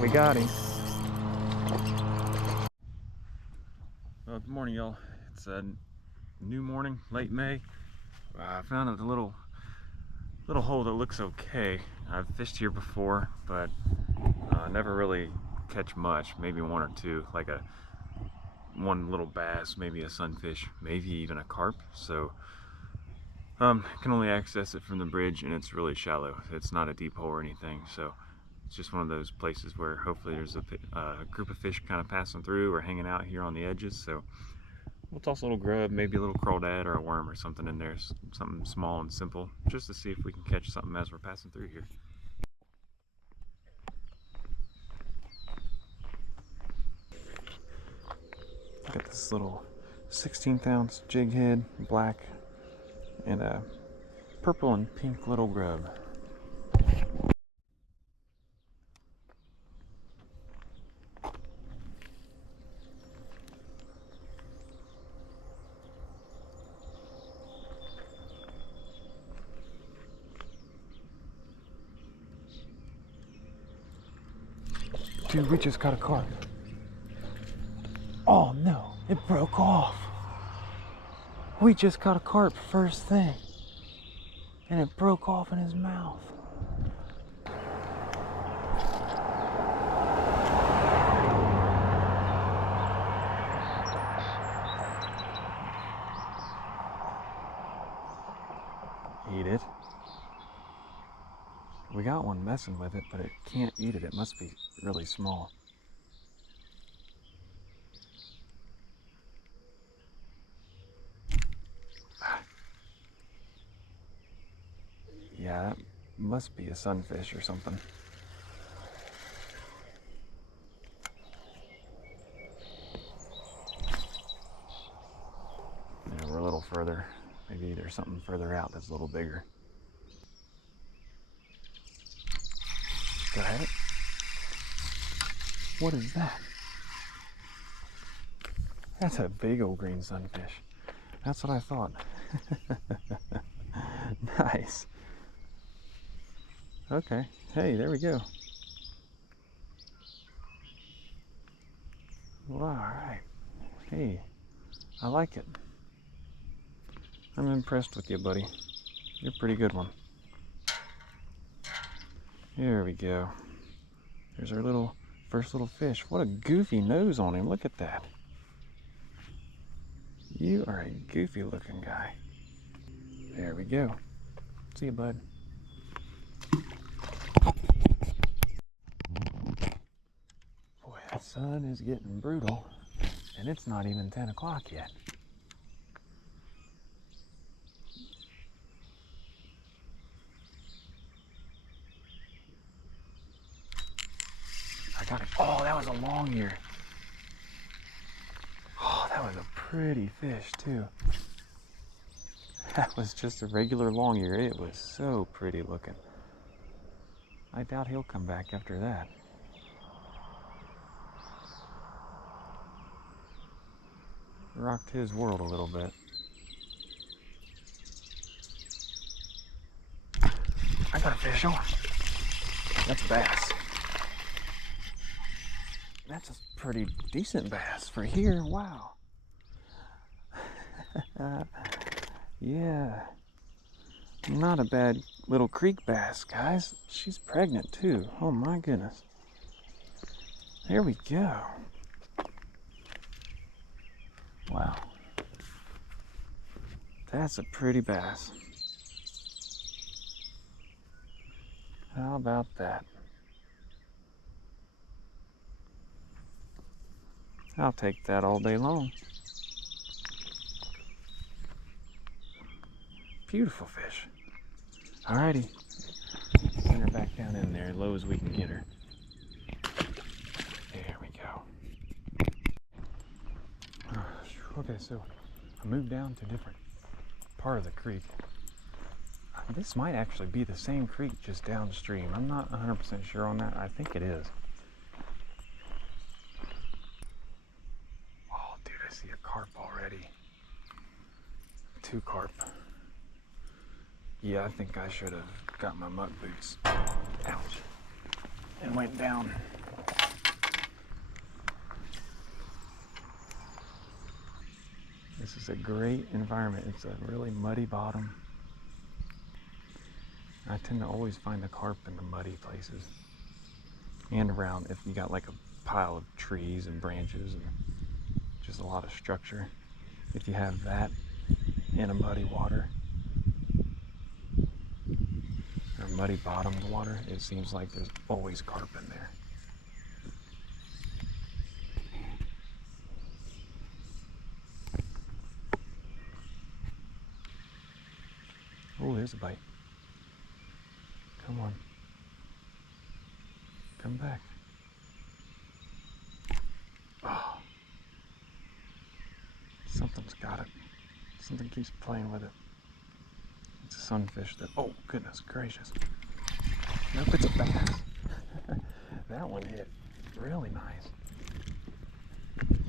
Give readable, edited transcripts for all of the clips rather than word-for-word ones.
We got him. Well, good morning, y'all. It's a new morning, late May. I found a little hole that looks okay. I've fished here before, but never really catch much. Maybe one or two, like one little bass, maybe a sunfish, maybe even a carp. So can only access it from the bridge, and it's really shallow. It's not a deep hole or anything, so it's just one of those places where hopefully there's a group of fish kind of passing through or hanging out here on the edges. So we'll toss a little grub, maybe a little crawdad or a worm or something in there, something small and simple, just to see if we can catch something as we're passing through here. Got this little 16th ounce jig head, black, and a purple and pink little grub. Dude, we just got a carp. Oh no, it broke off. We just caught a carp first thing, and it broke off in his mouth. Eat it. We got one messing with it, but it can't eat it. It must be really small. Yeah, that must be a sunfish or something. Yeah, we're a little further. Maybe there's something further out that's a little bigger. Go ahead. What is that? That's a big old green sunfish. That's what I thought. Nice. Okay. Hey, there we go. Well, all right. Hey, I like it. I'm impressed with you, buddy. You're a pretty good one. Here we go. There's our first little fish. What a goofy nose on him. Look at that. You are a goofy looking guy. There we go. See you, bud. Boy, that sun is getting brutal, and it's not even 10 o'clock yet. I got it. Oh, that was a long ear. Oh, that was a pretty fish, too. That was just a regular long ear. It was so pretty looking. I doubt he'll come back after that. Rocked his world a little bit. I got a fish on. That's a bass. That's a pretty decent bass for here. Wow. Yeah. Not a bad little creek bass, guys. She's pregnant too. Oh my goodness. There we go. Wow. That's a pretty bass. How about that? I'll take that all day long. Beautiful fish. Alrighty. Send her back down in there, low as we can get her. There we go. Okay, so I moved down to a different part of the creek. This might actually be the same creek just downstream. I'm not 100% sure on that. I think it is. Oh, dude, I see a carp already. 2 carp. Yeah, I think I should have got my muck boots. Ouch. And went down This is a great environment. It's a really muddy bottom. I tend to always find the carp in the muddy places and around if you got like a pile of trees and branches and just a lot of structure. If you have that in a muddy water or muddy bottomed water, it seems like there's always carp in there. Oh, there's a bite. Come on. Come back. Oh. Something's got it. Something keeps playing with it. It's a sunfish that, oh goodness gracious. Nope, it's a bass. That one hit really nice.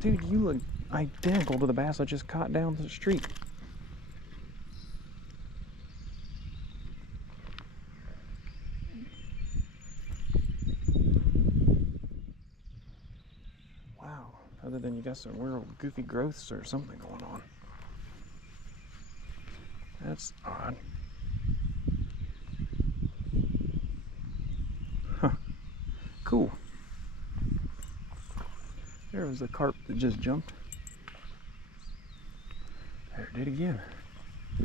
Dude, you look identical to the bass I just caught down the street. Wow, other than you got some weird goofy growths or something going on. That's odd. Huh. Cool. There was a carp that just jumped. There it did again.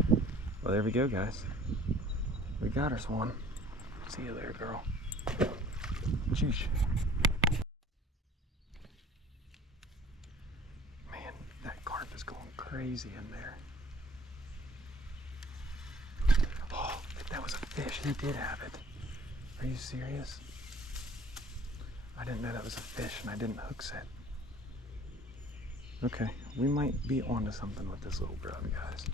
Well, there we go, guys. We got us one. See you there, girl. Sheesh. Man, that carp is going crazy in there. Oh, that was a fish. He did have it. Are you serious? I didn't know that was a fish and I didn't hook set. Okay, we might be onto something with this little grub, guys.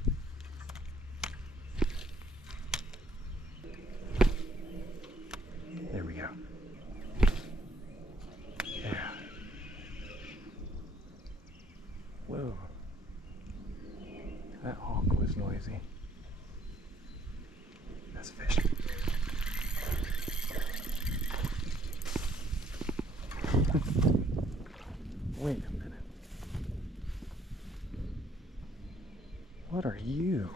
There we go. Yeah. Whoa. That hawk was noisy. That's fish. Wait a minute. What are you?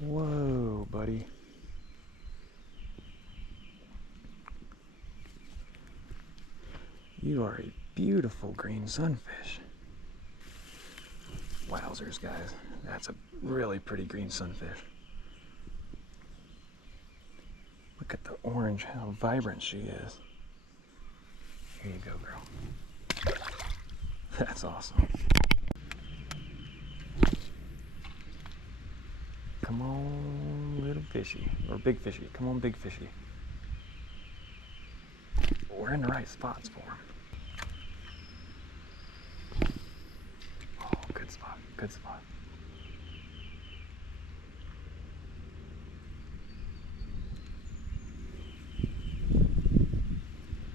Whoa, buddy. You are a beautiful green sunfish. Wowzers, guys. That's a really pretty green sunfish. Look at the orange, how vibrant she is. Here you go, girl. That's awesome. Come on, little fishy. Or big fishy. Come on, big fishy. We're in the right spots for him. Oh, good spot. Good spot.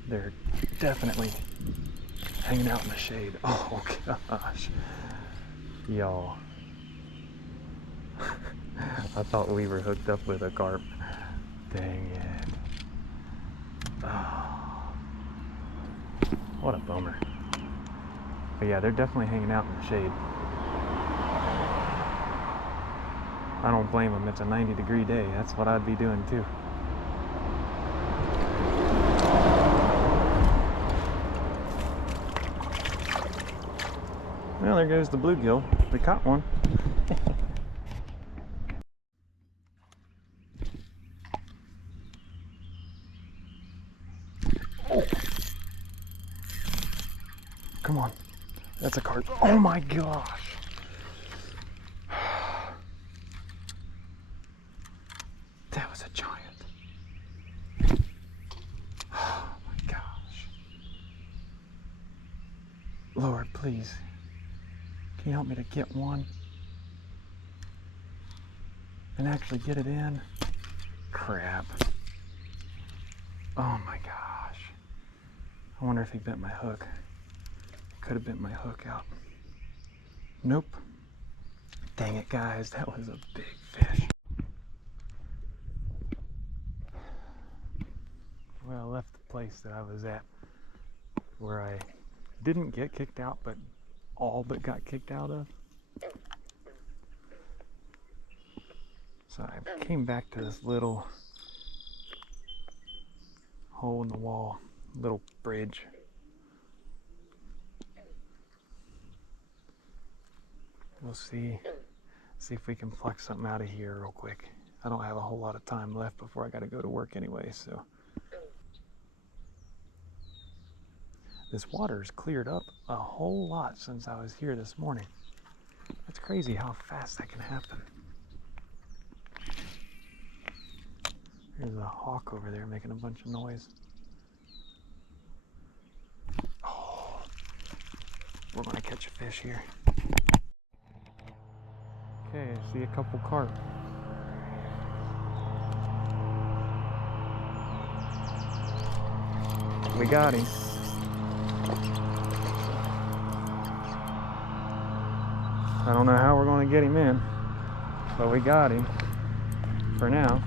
They're definitely hanging out in the shade. Oh gosh. Y'all. I thought we were hooked up with a carp. Dang it. Oh. What a bummer. But yeah, they're definitely hanging out in the shade. I don't blame them. It's a 90-degree day. That's what I'd be doing too. Well, there goes the bluegill. We caught one. Oh. Come on. That's a carp. Oh my gosh. That was a giant. Oh my gosh. Lord, please. Can you help me to get one? And actually get it in? Crap. Oh my gosh. I wonder if he bent my hook. Could have bent my hook out. Nope. Dang it, guys. That was a big fish. Well, place that I was at where I didn't get kicked out, but all but got kicked out of. So I came back to this little hole in the wall, little bridge. We'll see if we can pluck something out of here real quick. I don't have a whole lot of time left before I got to go to work anyway, so. This water's cleared up a whole lot since I was here this morning. It's crazy how fast that can happen. There's a hawk over there making a bunch of noise. Oh, we're gonna catch a fish here. Okay, I see a couple carp. We got him. I don't know how we're going to get him in, but we got him for now.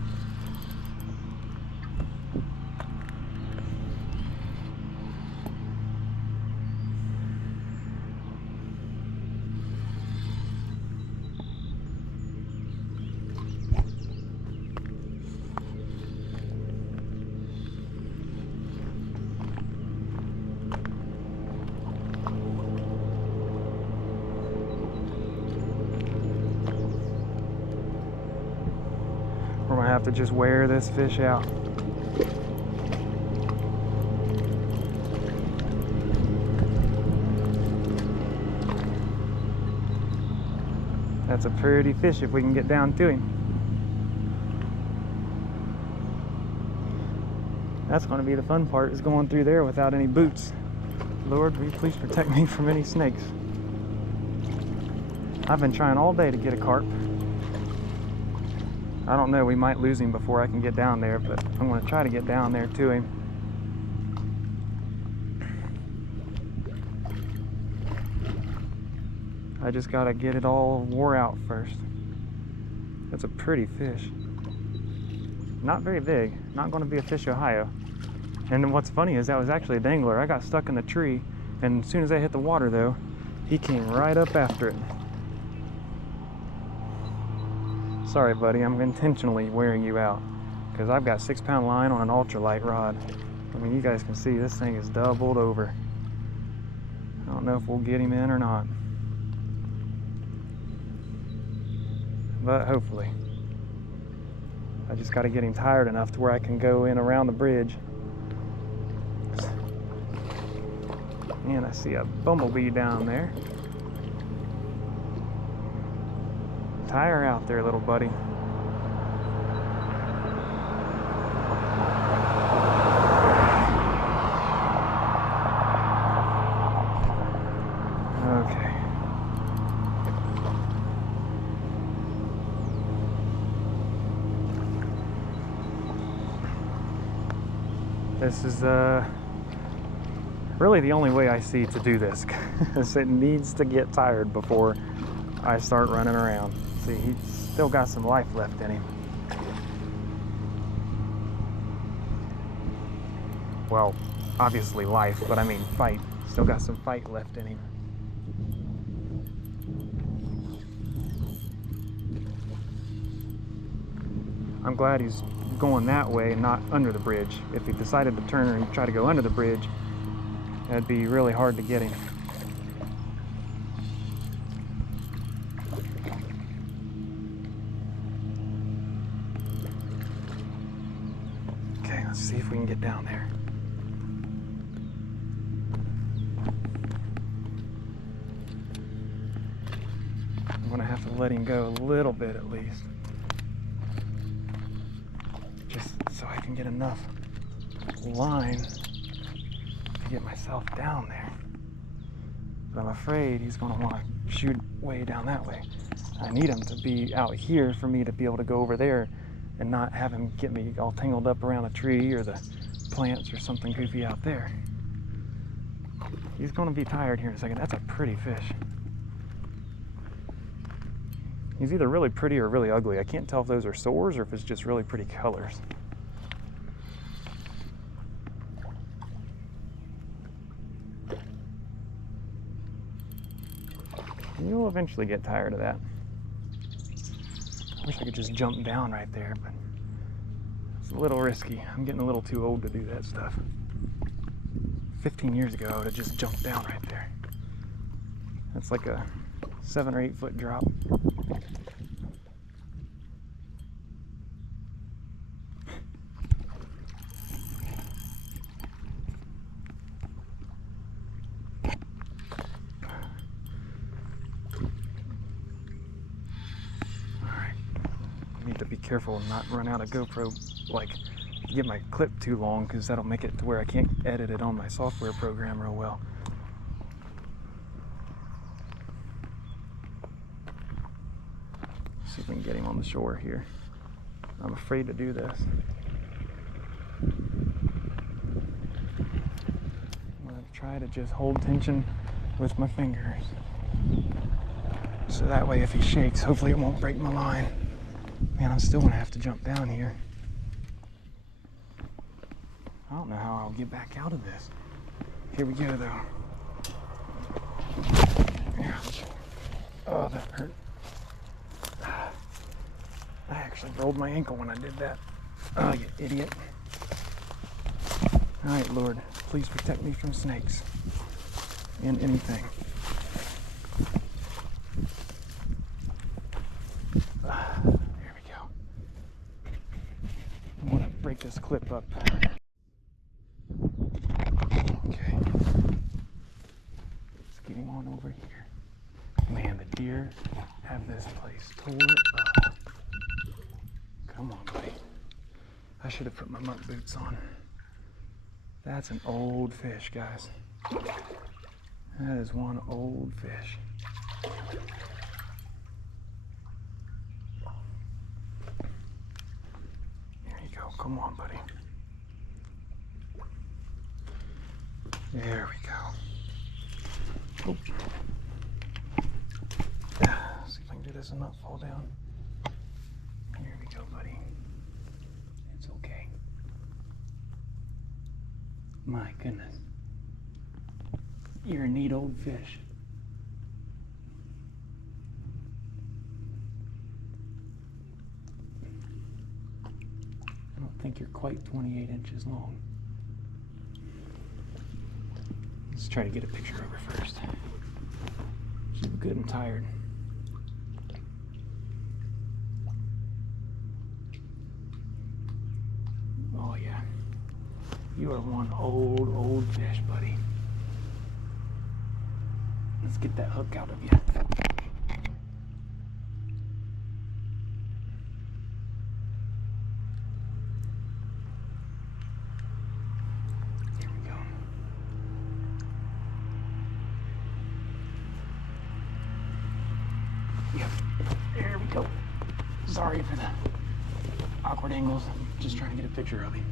We're gonna have to just wear this fish out. That's a pretty fish if we can get down to him. That's gonna be the fun part, is going through there without any boots. Lord, will you please protect me from any snakes? I've been trying all day to get a carp. I don't know, we might lose him before I can get down there, but I'm going to try to get down there to him. I just got to get it all wore out first. That's a pretty fish. Not very big, not going to be a fish Ohio. And what's funny is that was actually a dangler. I got stuck in the tree, and as soon as I hit the water though, he came right up after it. Sorry buddy, I'm intentionally wearing you out because I've got 6-pound line on an ultralight rod. I mean, you guys can see this thing is doubled over. I don't know if we'll get him in or not, but hopefully. I just got to get him tired enough to where I can go in around the bridge. And I see a bumblebee down there. Tie her out there, little buddy. Okay. This is really the only way I see to do this, because it needs to get tired before I start running around. See, he's still got some life left in him. Well, obviously life, but I mean fight. Still got some fight left in him. I'm glad he's going that way and not under the bridge. If he decided to turn and try to go under the bridge, that'd be really hard to get him. Okay, let's see if we can get down there. I'm gonna have to let him go a little bit at least, just so I can get enough line to get myself down there. But I'm afraid he's gonna want to shoot way down that way. I need him to be out here for me to be able to go over there and not have him get me all tangled up around a tree or the plants or something goofy out there. He's gonna be tired here in a second. That's a pretty fish. He's either really pretty or really ugly. I can't tell if those are sores or if it's just really pretty colors. You'll eventually get tired of that. I wish I could just jump down right there, but it's a little risky. I'm getting a little too old to do that stuff. 15 years ago, I would have just jumped down right there. That's like a 7 or 8 foot drop. Need to be careful and not run out of GoPro, like get my clip too long, because that'll make it to where I can't edit it on my software program real well. See if we can get him on the shore here. I'm afraid to do this. I'm gonna try to just hold tension with my fingers, so that way if he shakes, hopefully it won't break my line. Man, I'm still gonna have to jump down here. I don't know how I'll get back out of this. Here we go, though. Ouch. Oh, that hurt. I actually rolled my ankle when I did that. Oh, you idiot. All right, Lord, please protect me from snakes and anything. Break this clip up. Okay. Let's get him on over here. Man, the deer have this place tore up. Come on, buddy. I should have put my muck boots on. That's an old fish, guys. That is one old fish. Come on, buddy. There we go. Oh. See if I can do this and not fall down. Here we go, buddy. It's okay. My goodness. You're a neat old fish. I don't think you're quite 28 inches long. Let's try to get a picture of her first. She's good and tired. Oh yeah. You are one old fish, buddy. Let's get that hook out of you. Yep, there we go. Sorry for the awkward angles. I'm just trying to get a picture of him.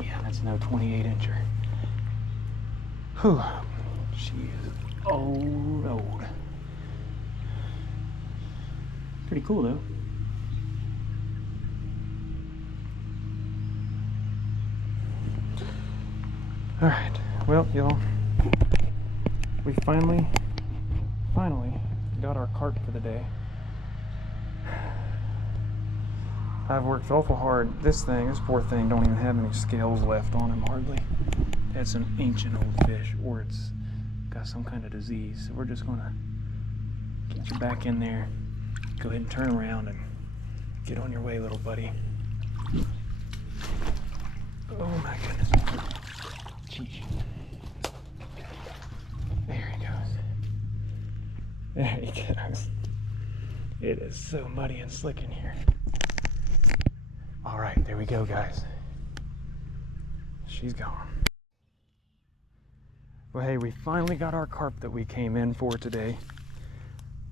Yeah, that's no 28 incher. Whew. She is old. Pretty cool though. Alright, well, y'all, we finally got our carp for the day. I've worked awful hard. This poor thing, don't even have any scales left on him, hardly. It's an ancient old fish, or it's got some kind of disease. So we're just gonna get you back in there, go ahead and turn around and get on your way, little buddy. Oh my goodness. Jeez. There he goes. There he goes. It is so muddy and slick in here. All right, there we go, guys. She's gone. Well, hey, we finally got our carp that we came in for today.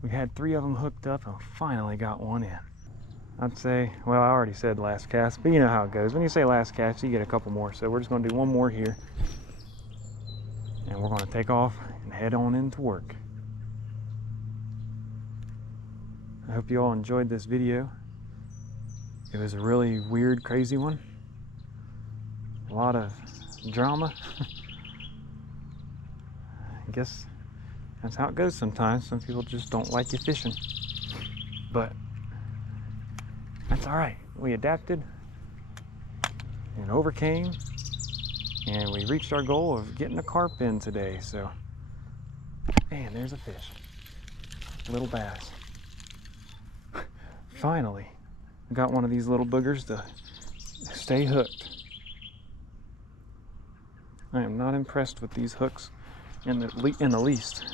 We had 3 of them hooked up and finally got one in. I'd say, well, I already said last cast, but you know how it goes. When you say last cast, you get a couple more. So we're just going to do one more here. And we're going to take off and head on into work. I hope you all enjoyed this video. It was a really weird, crazy one. A lot of drama. I guess that's how it goes sometimes. Some people just don't like you fishing. But that's alright. We adapted and overcame, and we reached our goal of getting a carp in today. So, man, there's a fish. Little bass. Finally, I got one of these little boogers to stay hooked. I am not impressed with these hooks in the least.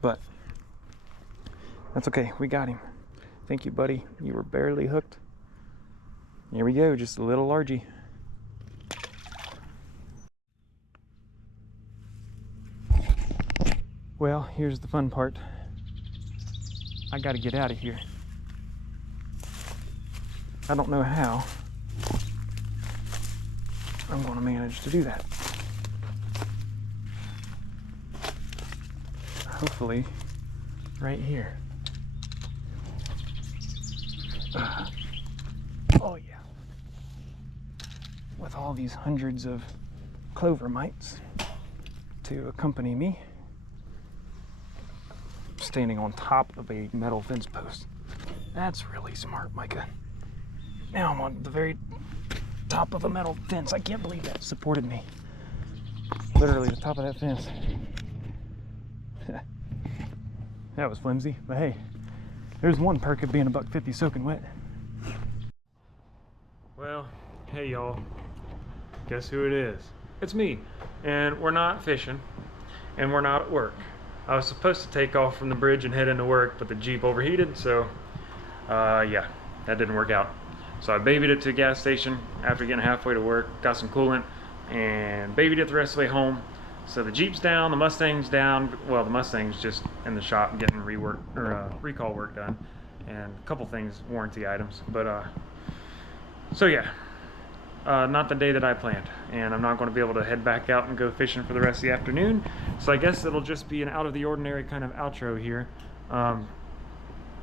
But that's okay, we got him. Thank you, buddy. You were barely hooked. Here we go, just a little largie. Well, here's the fun part. I gotta get out of here. I don't know how I'm gonna manage to do that. Hopefully, right here. Oh yeah. With all these hundreds of clover mites to accompany me, standing on top of a metal fence post. That's really smart, Micah. Now I'm on the very top of a metal fence. I can't believe that supported me. Literally the top of that fence. That was flimsy, but hey, there's one perk of being a $1.50 soaking wet. Well, hey y'all, guess who it is? It's me, and we're not fishing, and we're not at work. I was supposed to take off from the bridge and head into work, but the Jeep overheated, so yeah, that didn't work out. So I babied it to the gas station after getting halfway to work, got some coolant, and babied it the rest of the way home. So the Jeep's down, the Mustang's down. Well, the Mustang's just in the shop getting recall work done, and a couple things, warranty items. But so yeah, not the day that I planned, and I'm not going to be able to head back out and go fishing for the rest of the afternoon. So I guess it'll just be an out of the ordinary kind of outro here. I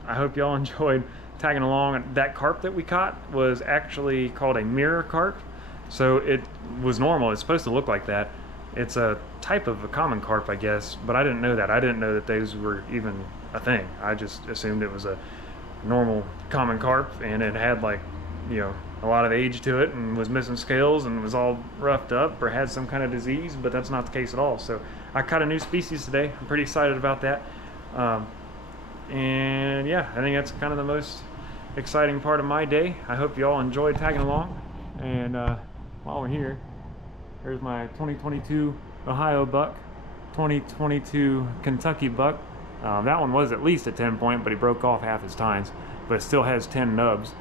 hope y'all enjoyed tagging along. That carp that we caught was actually called a mirror carp. So it was normal. It's supposed to look like that. It's a type of a common carp, I guess, but I didn't know that. I didn't know that those were even a thing. I just assumed it was a normal common carp, and it had, like, you know, a lot of age to it, and was missing scales, and was all roughed up or had some kind of disease, but that's not the case at all. So I caught a new species today. I'm pretty excited about that. And yeah, I think that's kind of the most exciting part of my day. I hope you all enjoyed tagging along. And while we're here, here's my 2022 Ohio buck, 2022 Kentucky buck. That one was at least a 10 point, but he broke off half his tines, but it still has 10 nubs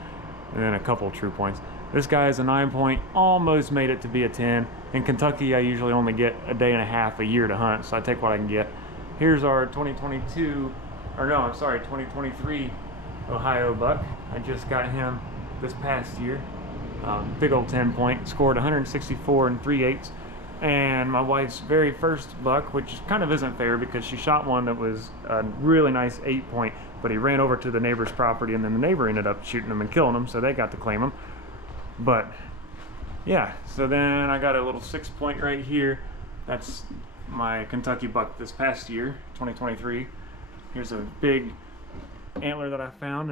and then a couple true points. This guy is a 9 point, almost made it to be a 10. In Kentucky, I usually only get a day and a half a year to hunt, so I take what I can get. Here's our 2023 Ohio buck. I just got him this past year. Big old 10 point, scored 164 3/8. And my wife's very first buck, which kind of isn't fair because she shot one that was a really nice 8 point, but he ran over to the neighbor's property, and then the neighbor ended up shooting him and killing him, so they got to claim him. But yeah, so then I got a little 6 point right here. That's my Kentucky buck this past year, 2023. Here's a big antler that I found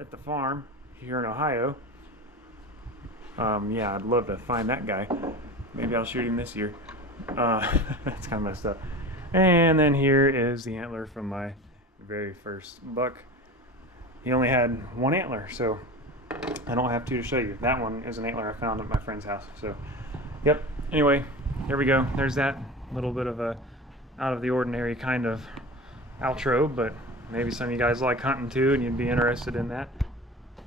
at the farm here in Ohio. Yeah, I'd love to find that guy. Maybe I'll shoot him this year. That's kind of messed up. And then here is the antler from my very first buck. He only had one antler, so I don't have two to show you. That one is an antler I found at my friend's house. So, yep. Anyway, here we go. There's that little bit of a out of the ordinary kind of outro, but maybe some of you guys like hunting too, and you'd be interested in that.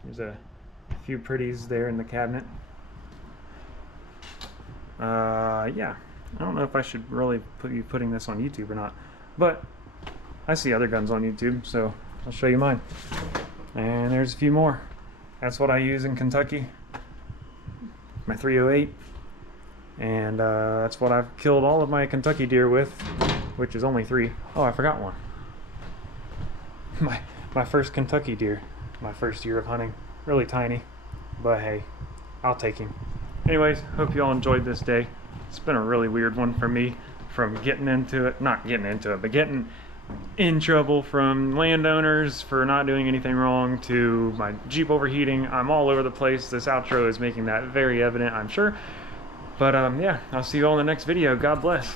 There's a few pretties there in the cabinet. Yeah, I don't know if I should really be putting this on YouTube or not, but I see other guns on YouTube, so I'll show you mine. And there's a few more. That's what I use in Kentucky, my 308, and that's what I've killed all of my Kentucky deer with, which is only 3. Oh, I forgot one. My first Kentucky deer, my first year of hunting. Really tiny, but hey, I'll take him. anyways, hope you all enjoyed this day. It's been a really weird one for me, from getting into it, not getting into it, but getting in trouble from landowners for not doing anything wrong, to my Jeep overheating. I'm all over the place. This outro is making that very evident, I'm sure. But yeah, I'll see you all in the next video. God bless.